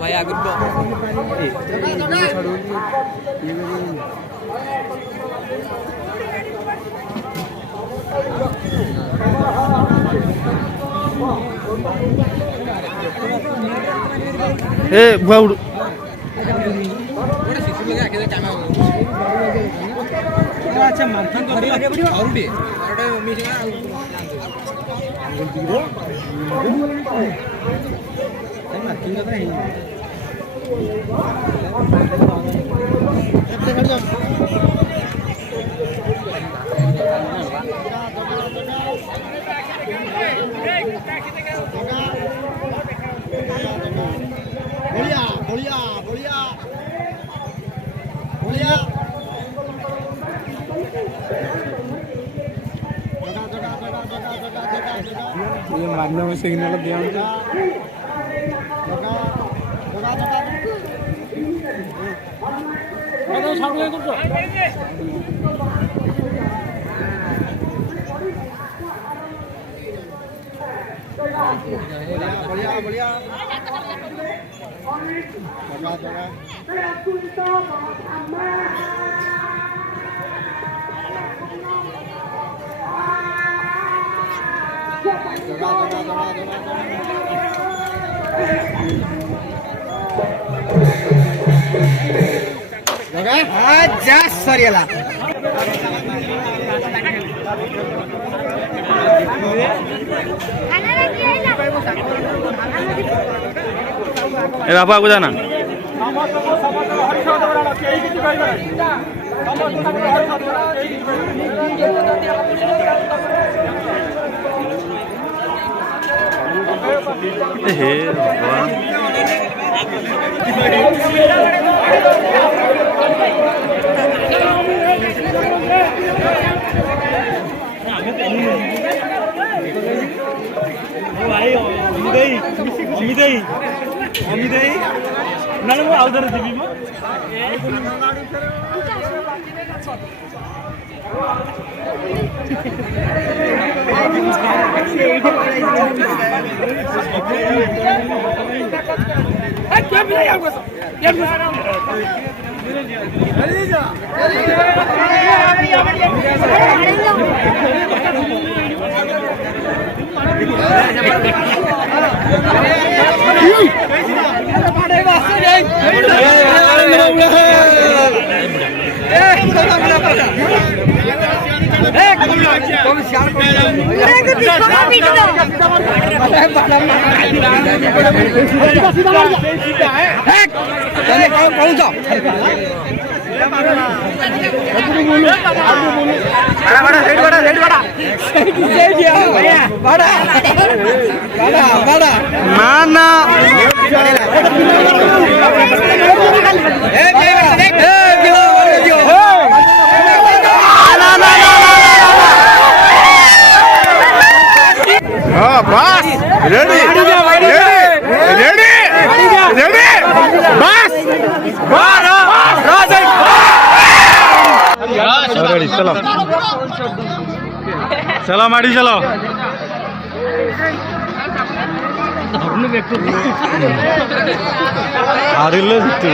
भाई आगे रुको ए बुआउड अच्छा मार्किंग कर आगे बढ़ियो और भी अरे मिसिंग मार्किंग कर रहे हैं बढ़िया बढ़िया बढ़िया बढ़िया ये मारने में सिग्नल दिया मुझे बढ़िया बढ़िया सरियाला ए बापू आगु जाना हे ನಾನು ಯಾವ್ದಾರ ದಿವಿ बस रेडी रेडी रेडी रेडी बस रेडी चलो चलो माड़ी चलो आरिल्ले जितु